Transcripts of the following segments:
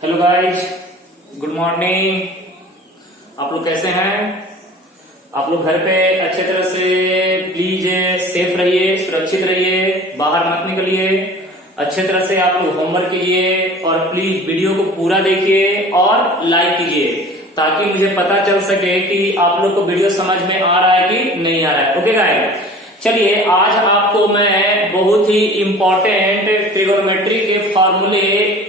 Hello guys, good morning. आप लोग कैसे हैं? आप लोग घर पे अच्छे तरह से प्लीज सेफ रहिए, सुरक्षित रहिए, बाहर मत निकलिए। अच्छे तरह से आप लोग होमवर्क कीजिए और प्लीज वीडियो को पूरा देखिए और लाइक कीजिए ताकि मुझे पता चल सके कि आप लोग को वीडियो समझ में आ रहा है कि नहीं आ रहा है। ओके गाइस, चलिए आज आपको मैं बहुत ही इंपॉर्टेंट ट्रिगोनोमेट्री के फॉर्मूले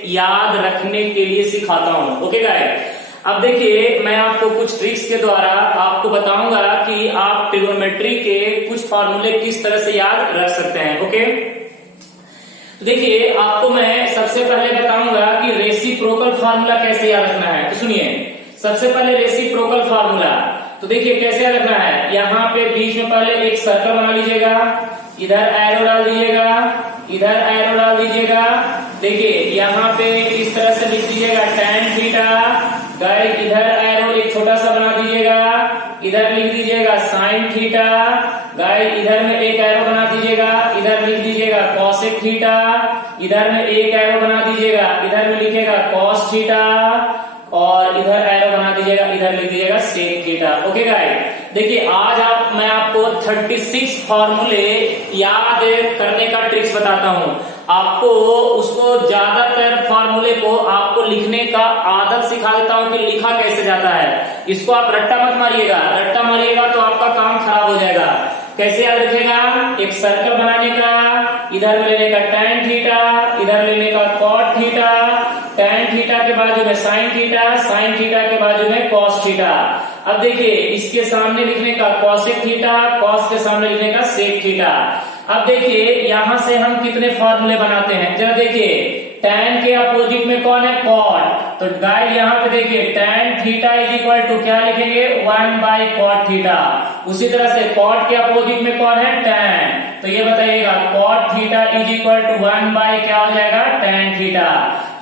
याद रखने के लिए सिखाता हूं। ओके गाइस, अब देखिए मैं आपको कुछ ट्रिक्स के द्वारा आपको बताऊंगा कि आप ट्रिगोनोमेट्री के कुछ फॉर्मूले किस तरह से याद रख सकते हैं। ओके, तो देखिए आपको मैं सबसे पहले बताऊंगा कि रेसिप्रोकल फार्मूला कैसे याद रखना है। तो सुनिए, सबसे पहले रेसिप्रोकल फार्मूला तो देखिए कैसे याद रखना है। यहाँ पे बीच में पहले एक सर्कल बना लीजिएगा, इधर एरो डाल दीजिएगा, इधर एरो डाल दीजिएगा। देखिए यहाँ पे इस तरह से लिख दीजिएगा tan थीटा, गाइस इधर एरो एक छोटा सा बना दीजिएगा, इधर लिख दीजिएगा sin थीटा, गाइस इधर में एक एरो बना दीजिएगा, इधर लिख दीजिएगा cosec थीटा, इधर में एक एरो बना दीजिएगा, इधर में लिखेगा cos थीटा और इधर एरो बना दीजिएगा, इधर लिख दीजिएगा sec थीटा। ओके गाइस, देखिए आज मैं आपको 36 फॉर्मूले याद करने का ट्रिक्स बताता हूं। आपको उसको ज्यादातर फॉर्मूले को आपको लिखने का आदत सिखा देता हूं कि लिखा कैसे जाता है। इसको आप रट्टा मत मारिएगा, रट्टा मारिएगा तो आपका काम खराब हो जाएगा। कैसे याद रखेगा? एक सर्कल बनाने का, इधर लेने का tan थीटा, इधर लेने का cot थीटा, tan थीटा के बाजू में sin थीटा, sin थीटा के बाजू में cos थीटा। अब देखिए इसके सामने लिखने का cosec थीटा, cos के सामने लिखने का sec थीटा। अब देखिए यहां से हम कितने फॉर्मूले बनाते हैं, जरा देखिए tan के अपोजिट में कौन है? cot। तो गाइस यहाँ पे देखिए tan theta is equal to क्या लिखेंगे? 1/cot theta. उसी तरह से cot के अपोजिट में कौन है? tan। तो ये बताइएगा cot theta is equal to 1 by क्या हो जाएगा? tan theta.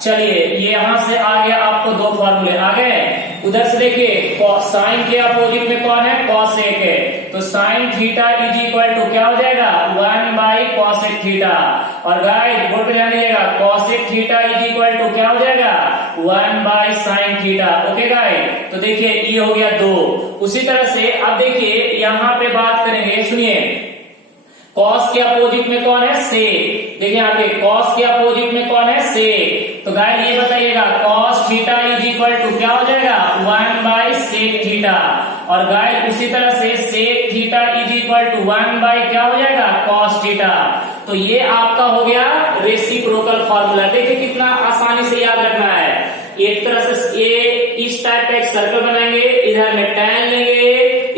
चलिए ये यहां से आ गया आपको दो फॉर्मूले आ गए। उधर से देखिए साइन के अपोजिट में कौन है? cosec है। तो sine theta is equal to क्या हो जाएगा? 1/cosec theta. और गाइस बोर्ड पे ध्यान दीजिएगा cosec theta is equal to क्या हो जाएगा? 1/sin theta. ओके गाइस, तो देखिए ये हो गया दो। उसी तरह से अब देखिए यहाँ पे बात करेंगे, सुनिए cos के अपोजिट में कौन है? sec। देखिए यहाँ पे cos के अपोजिट में कौन है? sec। तो गाइस ये बताइएगा cos theta is equal to क्या हो जाएगा? 1/sec theta. और गाइस उसी तरह से sec theta is equal to 1 क्या हो जाएगा? cos theta. तो ये आपका हो गया रेसिप्रोकल फार्मूला। देखिए कितना आसानी से याद रखना है। एक तरह से ये इस टाइप का एक सर्कल बनाएंगे, इधर में tan लेंगे,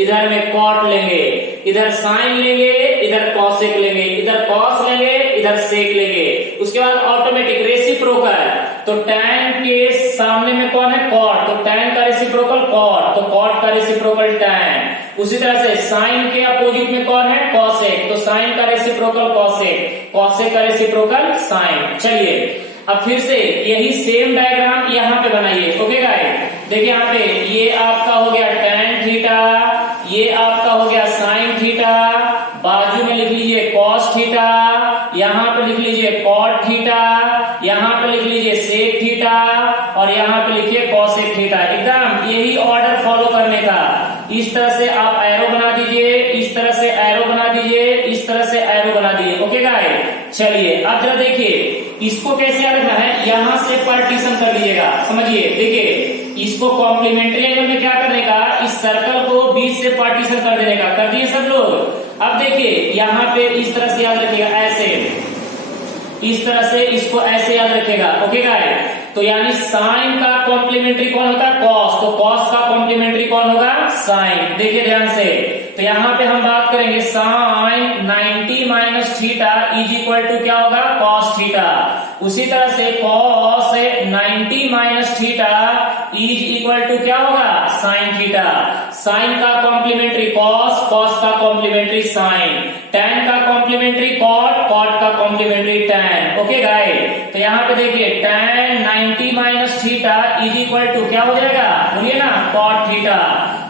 इधर में cot लेंगे, इधर sin लेंगे, इधर cosec लेंगे, इधर cos लेंगे, इधर sec लेंगे। उसके बाद ऑटोमेटिक रेसिप्रोकल, तो tan के सामने में कौन है? cot। तो tan का रेसिप्रोकल cot, तो cot का रेसिप्रोकल tan। उसी तरह से sin के अपोजिट में कौन है? cosec। तो sin का रेसिप्रोकल cosec, cosec का रेसिप्रोकल sin। चलिए अब फिर से यही सेम डायग्राम यहाँ पे बनाइए। ओके गाइस, देखिए यहाँ पे ये आपका हो गया tan थीटा, ये आपका हो गया sin थीटा, बाजू में लिख लीजिए cos थीटा, यहाँ पे लिख लीजिए cot थीटा, यहाँ पे लिख लीजिए sec थीटा और यहाँ पे लिखिए cosec थीटा। एकदम यही ऑर्डर फॉलो करने का। इस तरह से आप एरो बना दीजिए, इस तरह से एरो बना दीजिए, इस तरह से एरो बना दीजिए। ओके गाइस, चलिए अब जरा देखिए इसको कैसे याद रखना है। यहां से पार्टीशन कर दीजिएगा, समझिए। देखिए इसको कॉम्प्लीमेंट्री एंगल में क्या करने का? इस सर्कल को बीच से पार्टीशन कर देने का। कर दिए सब लोग? अब देखिए यहाँ पे इस तरह से याद रखिएगा, ऐसे इस तरह से इसको ऐसे याद रखेगा। ओके गाइस, तो यानी साइन का कॉम्प्लीमेंट्री कौन होता है? cos। तो cos का कॉम्प्लीमेंट्री कौन होगा? sin। देखिए ध्यान से, तो यहाँ पे हम बात करेंगे sin 90 minus theta is equal to क्या होगा? cos theta. उसी तरह से cos 90 minus theta is equal to क्या होगा? sin theta. sin का कॉम्प्लीमेंट्री cos, cos का कॉम्प्लीमेंट्री sin, tan का कॉम्प्लीमेंट्री cot, cot का कॉम्प्लीमेंट्री tan। ओके गाइस, तो यहाँ पे देखिए tan 90 minus theta is equal to क्या हो जाएगा? बोलिए ना, cot थीटा।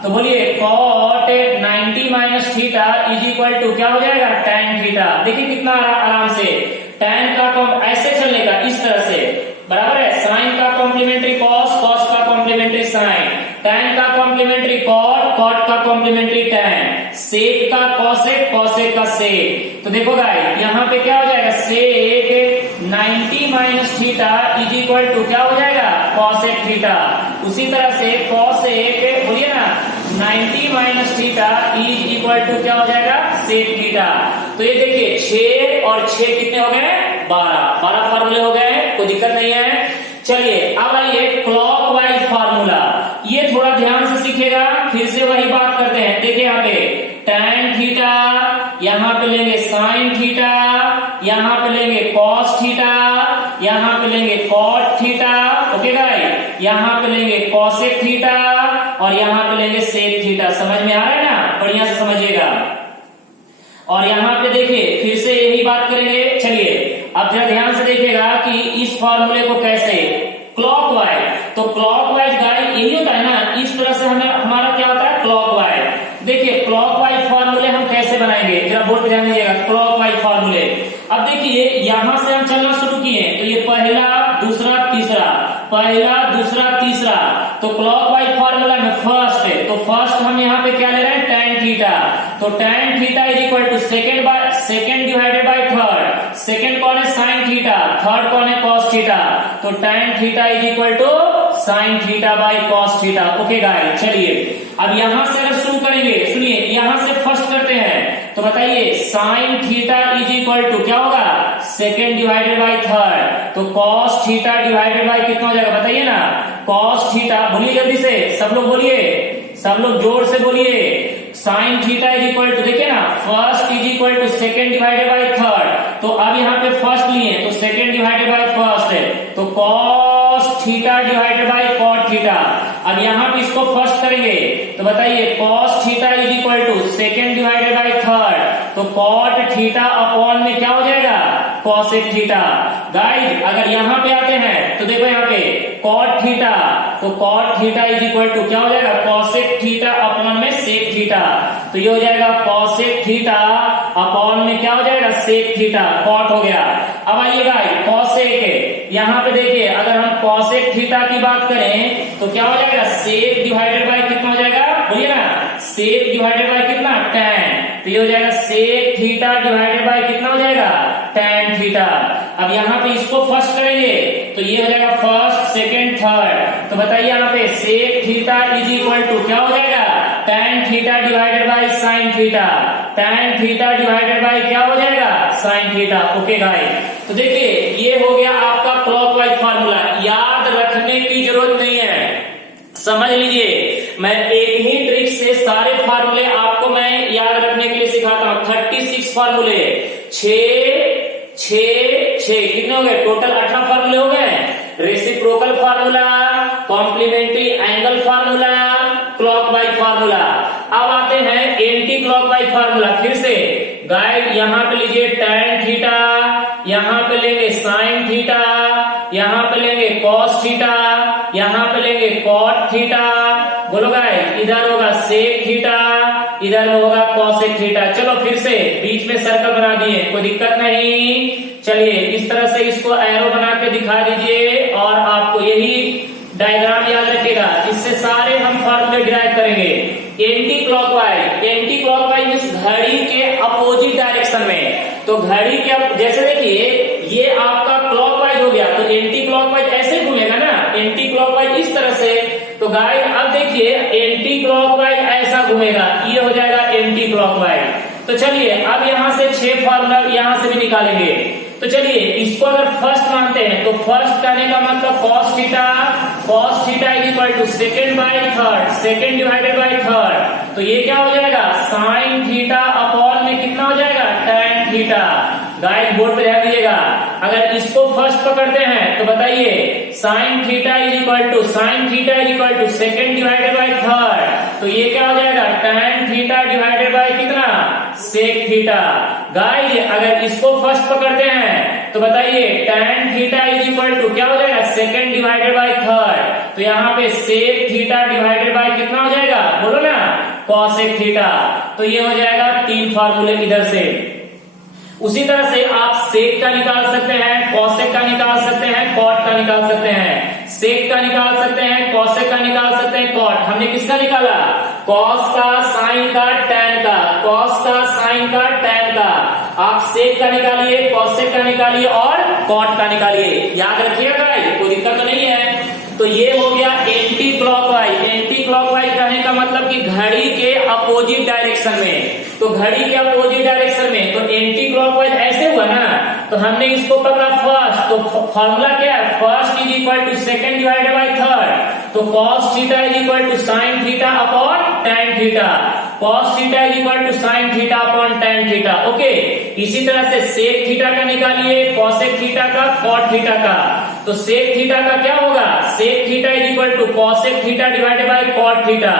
तो बोलिए cot 90 minus theta is equal to क्या हो जाएगा? tan theta. देखिए कितना आराम से tan का ऐसे चलने का, इस तरह से बराबर है। साइन का कॉम्प्लीमेंट्री सेक। तो देखो गाइस यहाँ पे क्या हो जाएगा, sec 90 minus theta is equal to क्या हो जाएगा, कॉसेक थीटा। उसी तरह से कॉसेक बोलिए ना 90 minus theta is equal to क्या हो जाएगा, सेक थीटा। तो ये देखिए 6 और 6 कितने हो गए, 12 फार्मूले हो गए, कोई दिक्कत नहीं है। चलिए अब आइए क्लॉकवाइज फार्मूला, ये थोड़ा ध्यान से सीखेगा, फिर से वही बात करते हैं। देखिए यहाँ पे tan थीटा, यहाँ पे लेंगे sin थीटा, यहाँ पे लेंगे cos थीटा, यहाँ पे लेंगे cot थीटा, ओके गाइस, यहाँ पे लेंगे cosec थीटा और यहाँ पे लेंगे sec थीटा। समझ में आ रहा है ना, बढ़िया से समझिएगा। और यहाँ पे देखिए फिर से यही बात करेंगे। चलिए अब जरा ध्यान से देखिएगा कि इस फॉर्मूले को कैसे क्लॉकवाइज, तो क्लॉकवाइज गाइस यही होता है ना, इस तरह से हमें हमारा क्या होता है, क्लॉकवाइज। देखिए क्लॉकवाइज फॉर्मूले हम कैसे बनाएंगे, जरा बोर्ड पे ध्यान दीजिएगा, क्लॉकवाइज फॉर्मूले। अब देखिए यहां से हम चलना शुरू किए, तो ये पहला दूसरा तीसरा, पहला दूसरा तीसरा, तो क्लॉकवाइज फॉर्मूला में फर्स्ट है, तो फर्स्ट हम यहाँ पे क्या ले रहे हैं, tan थीटा। तो tan theta is equal to second divided by third, second कौन है, sin थीटा, थर्ड कौन है, cos थीटा। तो tan theta is equal to sin theta by cos theta. Okay guys, चलिए अब यहां से अगर शुरू करेंगे, सुनिए यहां से फर्स्ट करते हैं, तो बताइए sin theta is equal to क्या होगा, सेकेंड डिवाइडेड बाय थर्ड, तो cos थीटा डिवाइडेड बाय कितना हो जाएगा, बताइए ना, cos थीटा, बोलिए जल्दी से, सब लोग बोलिए, सब लोग जोर से बोलिए, sin theta is equal to, देखिए ना, first is equal to second divided by third, तो अब यहाँ पे फर्स्ट लिए तो सेकेंड डिवाइडेड बाय फर्स्ट है, तो cos theta divided by cot theta. अब यहाँ पे इसको फर्स्ट करेंगे, तो बताइए cos theta is equal to second divided by third, तो cot थीटा अपॉन में क्या हो जाएगा, cosec थीटा। गाइस अगर यहाँ पे आते हैं तो देखो यहाँ पे cot थीटा, तो cot theta is equal to क्या हो जाएगा, cosec थीटा अपॉन में sec थीटा, तो ये हो जाएगा cosec थीटा अपॉन में क्या हो जाएगा, sec थीटा, cot हो गया। अब आइए गाइस cosec, यहाँ पे देखिए अगर हम cosec थीटा की बात करें तो क्या हो जाएगा, sec डिवाइडेड बाय कितना हो जाएगा, बोलिए ना, sec डिवाइडेड बाय कितना, tan, तो ये हो जाएगा sec थीटा डिवाइडेड बाय कितना हो जाएगा, tan थीटा। अब यहाँ पे इसको फर्स्ट करेंगे तो ये हो जाएगा फर्स्ट सेकेंड थर्ड, तो बताइए यहाँ पे sec theta is equal to क्या हो जाएगा, tan theta divided by sin theta, tan theta divided by क्या हो जाएगा, sin थीटा। ओके गाइस, तो देखिए ये हो गया आपका क्लॉकवाइज फार्मूला, याद रखने की जरूरत नहीं है, समझ लीजिए, मैं एक ही ट्रिक से सारे फार्मूले आपको मैं याद रखने के लिए सिखाता हूँ। 36 फार्मूले, 6 कितने हो गए, टोटल 18 फार्मूले हो गए। Reciprocal formula, complementary angle formula, clockwise formula. अब आते हैं एंटी क्लॉकवाइज फार्मूला। फिर से गाइड यहाँ पे लीजिए tan थीटा, यहाँ पे लेंगे sin थीटा, यहाँ पे लेंगे cos थीटा, यहाँ पे लेंगे cot थीटा, बोलो गाइस, इधर होगा sec थीटा, इधर होगा cosec थीटा। चलो फिर से बीच में सर्कल बना दिए, कोई दिक्कत नहीं। चलिए इस तरह से इसको एरो बना के दिखा दीजिए और आपको यही डायग्राम याद रखिएगा, इससे सारे हम फार्मूले डिराइव करेंगे। एंटी क्लॉकवाइज मींस घड़ी के अपोजिट डायरेक्शन में, तो घड़ी के जैसे देखिए ये आपका क्लॉकवाइज हो गया, तो एंटी क्लॉकवाइज ऐसे घूमेगा ना, एंटी क्लॉकवाइज इस तरह से, तो गाइस अब देखिए एंटी क्लॉकवाइज ऐसा घूमेगा, ये हो जाएगा एंटी क्लॉकवाइज। तो चलिए अब यहाँ से 6 फार्मूला यहाँ से भी निकालेंगे। तो चलिए इसको अगर फर्स्ट मानते हैं तो फर्स्ट करने का मतलब cos theta is equal to second by third, second divided by third, तो ये क्या हो जाएगा, sin थीटा अपॉन में कितना हो जाएगा, tan थीटा। गाइस बोर्ड पे ध्यान दीजिएगा, अगर इसको फर्स्ट पकड़ते हैं तो बताइए sin theta is equal to second divided by third, तो ये क्या हो जाएगा, tan थीटा डिवाइडेड बाय कितना, sec थीटा। गाइस अगर इसको फर्स्ट पकड़ते हैं तो बताइए tan theta is equal to क्या हो जाएगा, सेकेंड डिवाइडेड बाय थर्ड, तो यहाँ पे sec थीटा डिवाइडेड बाय कितना हो जाएगा, बोलो ना, cosec थीटा। तो ये हो जाएगा 3 फार्मूले इधर से। उसी तरह से आप sec का निकाल सकते हैं, cosec का निकाल सकते हैं, cot का निकाल सकते हैं, sec का निकाल सकते हैं, cosec का निकाल सकते हैं, cot। हमने किसका निकाला, cos का, sin का, tan का, cos का, sin का, tan का। आप सेक का निकालिए, कॉसेक का निकालिए और कॉट का निकालिए। याद रखिएगा गाइस, कोई दिक्कत तो नहीं है। तो ये हो गया एंटी क्लॉकवाइज। एंटी क्लॉकवाइज कहने का मतलब कि घड़ी के अपोजिट डायरेक्शन में। तो घड़ी के अपोजिट डायरेक्शन में, तो एंटी क्लॉकवाइज ऐसे हुआ ना, तो हमने इसको पकड़ा फर्स्ट। तो फॉर्मूला क्या है, first is equal to second divided by third. तो cos theta is equal to sine theta upon tan theta. Cos theta is equal to sine theta upon tan theta. Okay, इसी तरह से sec theta का निकालिए, cosec theta का, cot theta का। तो sec theta का क्या होगा, sec theta is equal to cosec theta divided by cot theta.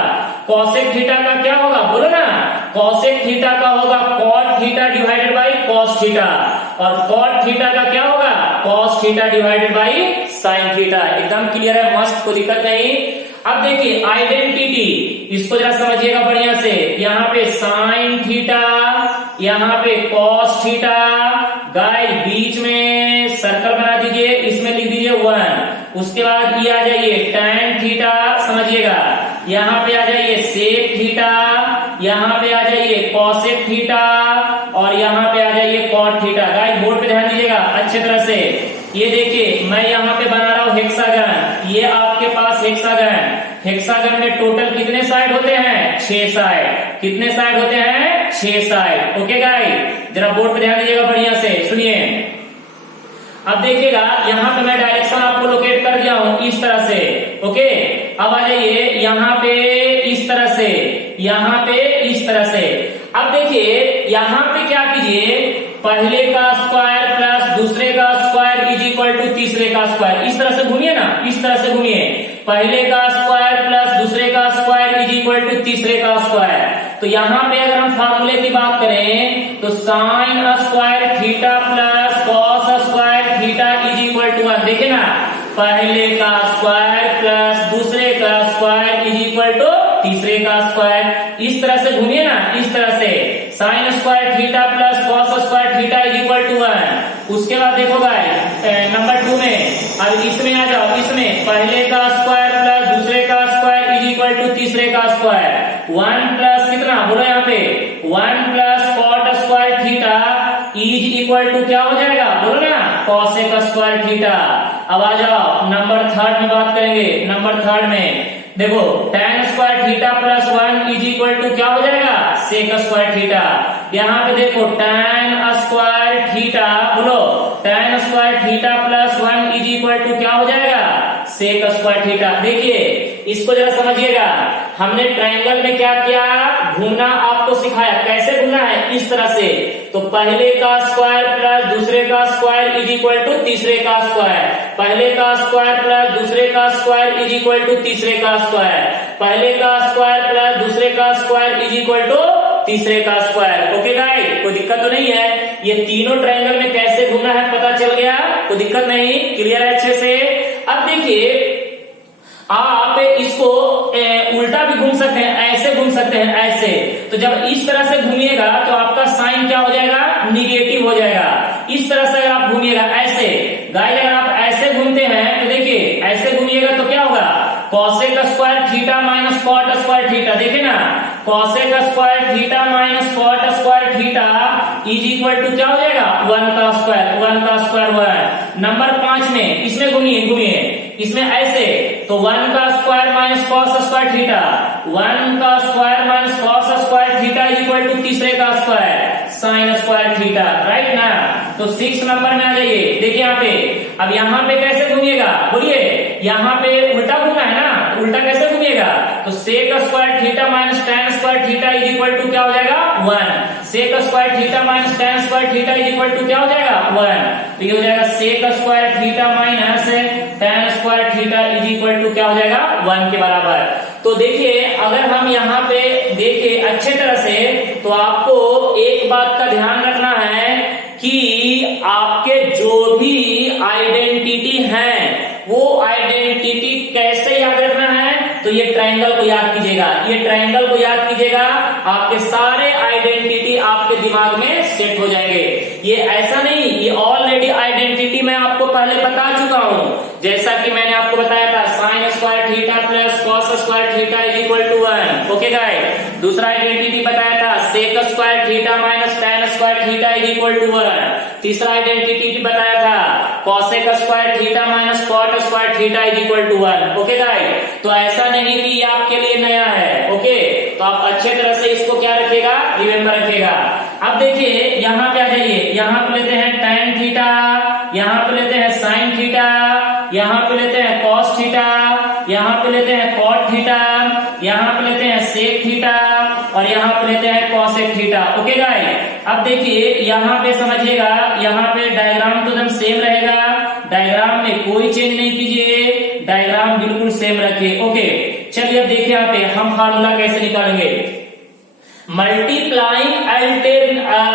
Cosec theta का क्या होगा, बोलो ना, कॉसेक थीटा का होगा cot theta divided by cos theta. और कॉट थीटा का क्या होगा, cos theta divided by sine theta. एकदम क्लियर है, मस्त, कोई दिक्कत नहीं। अब देखिए आइडेंटिटी, इसको जरा समझिएगा बढ़िया से। यहाँ पे साइन थीटा, यहाँ पे कॉस थीटा, गाइस बीच में सर्कल बना दीजिए, इसमें लिख दीजिए 1। उसके बाद ये आ जाइए tan थीटा, समझिएगा। यहाँ पे आ जाइए सेक थीटा, यहाँ पे आ जाइए कॉसेक थीटा और यहाँ पे आ जाइए कॉट थीटा। गाइस बोर्ड पे ध्यान दीजिएगा अच्छे तरह से। ये देखिए मैं यहाँ पे बना रहा हूँ हेक्सागन, ये आपके पास हेक्सागन। हेक्सागन में टोटल कितने साइड होते हैं, 6 साइड। कितने साइड होते हैं, 6 साइड। ओके गाइस, जरा बोर्ड पे ध्यान दीजिएगा बढ़िया से, सुनिए। अब देखिएगा यहाँ पे मैं डायरेक्शन आपको लोकेट कर दिया हूं इस तरह से। ओके, अब आ जाइए यहाँ पे इस तरह से, यहाँ पे इस तरह से। अब देखिए यहाँ पे क्या कीजिए, पहले का स्क्वायर प्लस दूसरे का स्क्वायर इज इक्वल टू तीसरे का स्क्वायर। इस तरह से घूमिए ना, इस तरह से घूमिए। पहले का स्क्वायर प्लस दूसरे का स्क्वायर इज इक्वल टू तीसरे का स्क्वायर। तो यहाँ पे अगर हम फार्मूले की बात करें तो sine square theta plus cos square theta is equal to 1। देखे ना, पहले का स्क्वायर प्लस दूसरे का स्क्वायर इज इक्वल टू तीसरे का स्क्वायर। इस तरह से घूमिए ना, इस तरह से sine square theta plus cos square theta is equal to 1। उसके बाद देखो गाइस नंबर 2 में, अब इसमें आ जाओ, इसमें पहले का स्क्वायर प्लस दूसरे का स्क्वायर इज इक्वल टू तीसरे का स्क्वायर। 1 प्लस कितना, बोलो यहाँ पे 1 plus cot square theta is equal to क्या हो जाएगा, बोलो ना, कॉसेक स्क्वायर थीटा। अब आ जाओ नंबर 3 में बात करेंगे। नंबर 3 में देखो tan square theta plus 1 is equal to क्या हो जाएगा, सेक स्क्वायर थीटा। यहाँ पे देखो tan स्क्वायर थीटा, बोलो tan square theta plus 1 is equal to क्या हो जाएगा, सेक स्क्वायर थीटा। देखिए इसको जरा समझिएगा, हमने ट्रायंगल में क्या किया, घूमना आपको सिखाया, कैसे घूमना है, इस तरह से। तो पहले का स्क्वायर प्लस दूसरे का स्क्वायर इज इक्वल टू तीसरे का स्क्वायर। पहले का स्क्वायर प्लस दूसरे का स्क्वायर इज इक्वल टू तीसरे का स्क्वायर। पहले का स्क्वायर प्लस दूसरे का स्क्वायर इज इक्वल टू तीसरे का स्क्वायर। ओके गाइस, कोई दिक्कत तो नहीं है। ये तीनों ट्रायंगल में कैसे घूमना है पता चल गया, कोई दिक्कत नहीं, क्लियर है अच्छे से। अब देखिए आप इसको उल्टा भी घूम सकते हैं, ऐसे घूम सकते हैं, ऐसे। तो जब इस तरह से घूमिएगा तो आपका साइन क्या हो जाएगा, निगेटिव हो जाएगा। इस तरह से अगर आप घूमिएगा ऐसे, गाइस अगर आप ऐसे घूमते हैं तो देखिए ऐसे घूमिएगा तो क्या होगा, cosec square theta minus cot square theta. देखिए ना, cosec square theta minus cot square theta is equal to क्या हो जाएगा, 1 का स्क्वायर, 1 का स्क्वायर 1। नंबर 5 में इसमें घूमिए, इसमें ऐसे, तो 1 का square minus cos square theta, 1 का square minus cos square theta is equal to तीसरे का square, sine square theta, right ना। तो 6 नंबर में आ जाइए। देखिए यहाँ पे, अब यहाँ पे कैसे घूमिएगा, बोलिए, यहाँ पे उल्टा घूमना है ना, उल्टा कैसे घूमिएगा, तो sec square theta minus tan square theta is equal to क्या हो जाएगा, 1। Sec square theta minus tan square theta is equal to क्या हो जाएगा, 1। तो ये हो जाएगा sec square theta minus tan square theta is equal to क्या हो जाएगा, 1 के बराबर। तो देखिए अगर हम यहाँ पे देखें अच्छे तरह से, तो आपको एक बात का ध्यान रखना है कि आपके जो भी आइडेंटिटी हैं वो आइडेंटिटी कैसे याद रखना है, तो ये ट्रायंगल को याद कीजिएगा, ये ट्रायंगल को याद कीजिएगा, आपके सारे आइडेंटिटी आपके दिमाग में सेट हो जाएंगे। ये ऐसा नहीं, ये ऑलरेडी आइडेंटिटी मैं आपको पहले बता चुका हूं, जैसा कि मैंने आपको बताया था sine square theta plus cos square theta is equal to 1। Okay guys, दूसरा आइडेंटिटी बताया था sec square theta minus tan square theta is equal to 1। तीसरा आइडेंटिटी बताया था cosec square theta minus cot square theta is equal to 1। Okay guys, तो ऐसा नहीं कि ये आपके लिए नया है। ओके, तो आप अच्छे तरह से इसको क्या रखेगा, रिमेम्बर रखेगा। अब देखिए यहाँ पे आ जाइए, यहाँ पे लेते हैं tan थीटा, यहाँ पे लेते हैं sin थीटा, यहाँ पे लेते हैं cos थीटा, यहाँ पे लेते हैं cot थीटा, यहाँ पे लेते हैं sec थीटा और यहाँ पे लेते हैं cosec थीटा। ओके गाइस, अब देखिए यहाँ पे समझिएगा, यहाँ पे डायग्राम तो एकदम सेम रहेगा, डायग्राम में कोई चेंज नहीं कीजिए, डायग्राम बिल्कुल सेम रखिए। ओके, चलिए अब देखिए यहाँ पे हम फार्मूला कैसे निकालेंगे। मल्टीप्लाइंग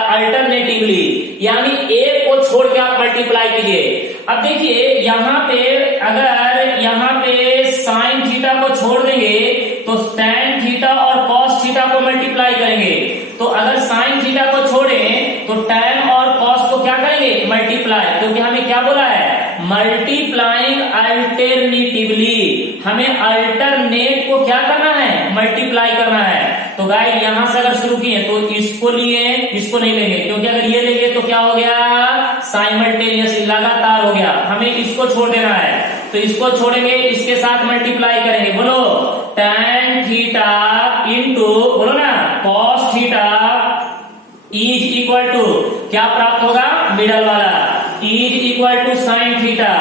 अल्टरनेटिवली, यानी एक को छोड़ के आप मल्टीप्लाई कीजिए। अब देखिए यहाँ पे अगर यहाँ पे साइन थीटा को छोड़ देंगे तो tan थीटा और cos थीटा को मल्टीप्लाई करेंगे। तो अगर साइन थीटा को छोड़ें तो tan और cos को क्या करेंगे, मल्टीप्लाई, क्योंकि हमें क्या बोला है, मल्टीप्लाइंग अल्टरनेटिवली, हमें अल्टरनेट को क्या करना है, मल्टीप्लाई करना है। तो गाइस यहां से अगर शुरू किए तो इसको लिए, इसको नहीं लेंगे, क्योंकि अगर ये लेंगे तो क्या हो गया, साइमल्टेनियसली, लगातार हो गया, हमें इसको छोड़ देना है। तो इसको छोड़ेंगे, इसके साथ मल्टीप्लाई करेंगे, बोलो tan थीटा इंटू, बोलो ना, cos theta is equal to क्या प्राप्त होगा, मिडल वाला, is equal to sine theta.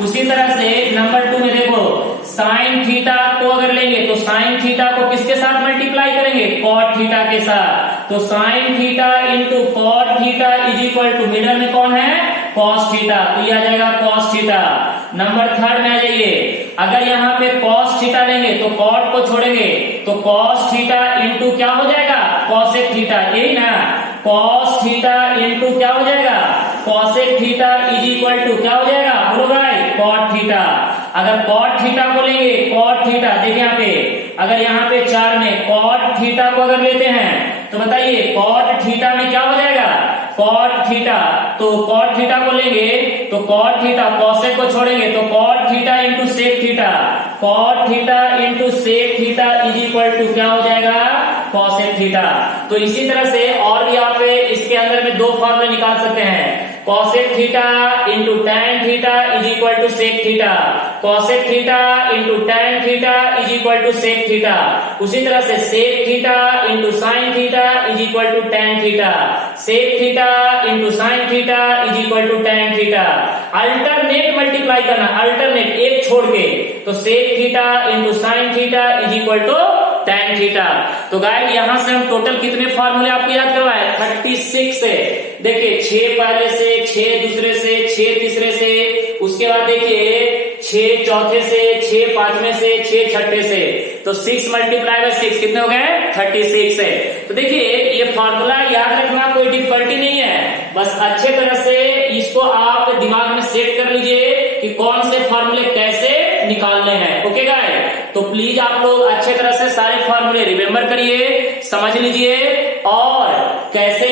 उसी तरह से नंबर 2 में देखो, साइन थीटा को अगर लेंगे तो साइन थीटा को किसके साथ मल्टीप्लाई करेंगे, कॉट थीटा के साथ। तो sine theta into cot theta is equal to middle में कौन है, कॉस थीटा, तो ये आ जाएगा कॉस थीटा। नंबर 3 में आ जाइए, अगर यहाँ पे कॉस थीटा लेंगे तो कॉट को छोड़ेंगे तो कॉस थीटा इंटू क्या हो जाएगा, कॉसेक थीटा, यही ना, कॉस थीटा इंटू क्या हो जाएगा, cosec theta is equal to क्या हो जाएगा, बोलो भाई, कॉट थीटा। अगर कॉट थीटा को लेंगे, कॉट थीटा, देखिए यहाँ पे, अगर यहाँ पे 4 में कॉट थीटा को अगर लेते हैं तो बताइए कॉट थीटा में क्या हो जाएगा, कॉट थीटा, तो कॉट थीटा को लेंगे तो कॉट थीटा, कॉसेक को छोड़ेंगे तो cot theta into sec theta, cot theta into sec theta is equal to क्या हो जाएगा, कॉसेक थीटा। तो इसी तरह से और भी आप इसके अंदर में 2 फॉर्मूले निकाल सकते हैं, cosec theta into tan theta is equal to sec theta, cosec theta into tan theta is equal to sec theta. उसी तरह से sec theta into sine theta is equal to tan theta, sec theta into sine theta is equal to tan theta. Alternate multiply करना, alternate एक छोड़ के, तो sec theta into sine theta is equal to tan theta. तो guys यहां से हम total कितने फॉर्मूले आपको याद करवाए, 36 से। देखिए 6 पहले से, 6 दूसरे से, 6 तीसरे से, उसके बाद देखिए 6 चौथे से, 6 पांचवें से, 6 छठे से, तो 6 मल्टीप्लाई बाय 6 कितने हो गए, 36 है। तो देखिए ये फॉर्मूला याद रखना कोई डिफिकल्टी नहीं है, बस अच्छे तरह से इसको आप दिमाग में सेट कर लीजिए कि कौन से फॉर्मूले कैसे निकालने हैं। ओके गाइस, तो प्लीज आप लोग अच्छे तरह से सारे फॉर्मूले रिमेम्बर करिए, समझ लीजिए और कैसे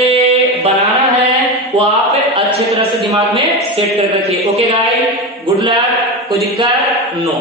बनाना है वो आप अच्छे तरह से दिमाग में सेट कर रखिए। ओके गाइस, गुड लक, कोई दिक्कत नो।